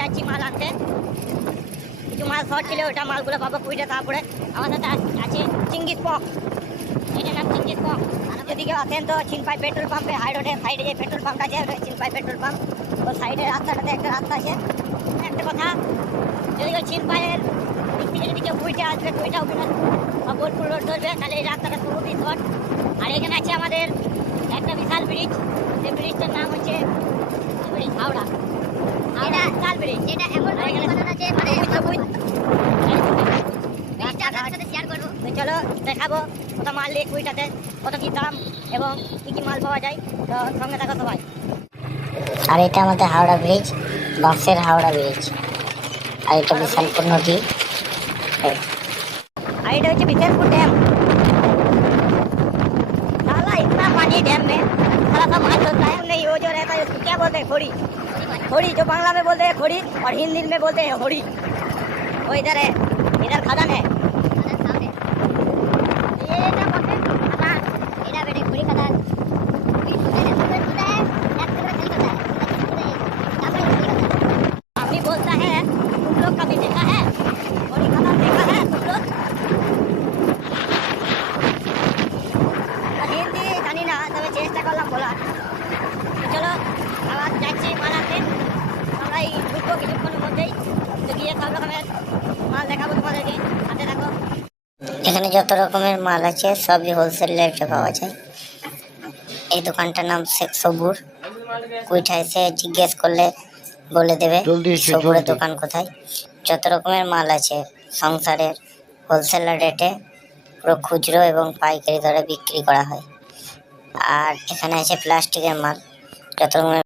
যাচ্ছি মাল আনতে। কিছু মাল শর্ট ছিল, ওটা মালগুলো পাবো কুইটে তারপরে আমার সাথে আছে চিঙ্গিস পক এটার নাম চিঙ্গিস পক আর যদি কেউ আসেন তো চিনপাই পেট্রোল পাম্পে হাই রোডে সাইডে যে পেট্রোল পাম্প আছে চিনপাই পেট্রোল পাম্প। ও সাইডে রাস্তাটাতে একটা রাস্তা আছে। একটা কথা, যদি কেউ চিনপাইয়ের দিক যদি কেউ কুইটে আসবে কুইটা অভিনয় বোলপুর রোড ধরবে, তাহলে এই রাস্তাটা খুবই শর্ট আর এখানে আছে আমাদের একটা বিশাল ব্রিজ যে ব্রিজটার নাম হচ্ছে হাওড়া। মানে আচ্ছা, আচ্ছা, আচ্ছা। চলো দেখাবো কত মাল নিয়ে কুইটাতে কত কি দাম এবং কি কি মাল পাওয়া যায়। তো সঙ্গে থাকো সবাই। আর এটা আমাদের হাওড়া ব্রিজ বাক্সের হাওড়া ব্রিজ আর এটা বিশালপুর নদী। আর এটা হচ্ছে বিশালপুর ড্যাম इतना पानी डैम में साला सब माछ होता है नहीं वो जो रहता है उसको क्या बोलते हैं खोड़ी खोड़ी जो बांग्ला में बोलते हैं खोड़ी और हिंदी में बोलते हैं होड़ी वो इधर है इधर खदान है মধ্যেই তো গিয়ে সব রকমের মাল দেখাবো তোমাদেরকে। হাতে রাখো। এখানে যত রকমের মাল আছে সবই হোলসেল রেটে পাওয়া যায়। এই দোকানটার নাম শেখ সবুর। কুইঠা এসে জিজ্ঞেস করলে বলে দেবে সবুরের দোকান কোথায়? যত রকমের মাল আছে সংসারের হোলসেল রেটে পুরো খুচরো এবং পাইকারি দরে বিক্রি করা হয়। আর এখানে আছে প্লাস্টিকের মাল। যত রকমের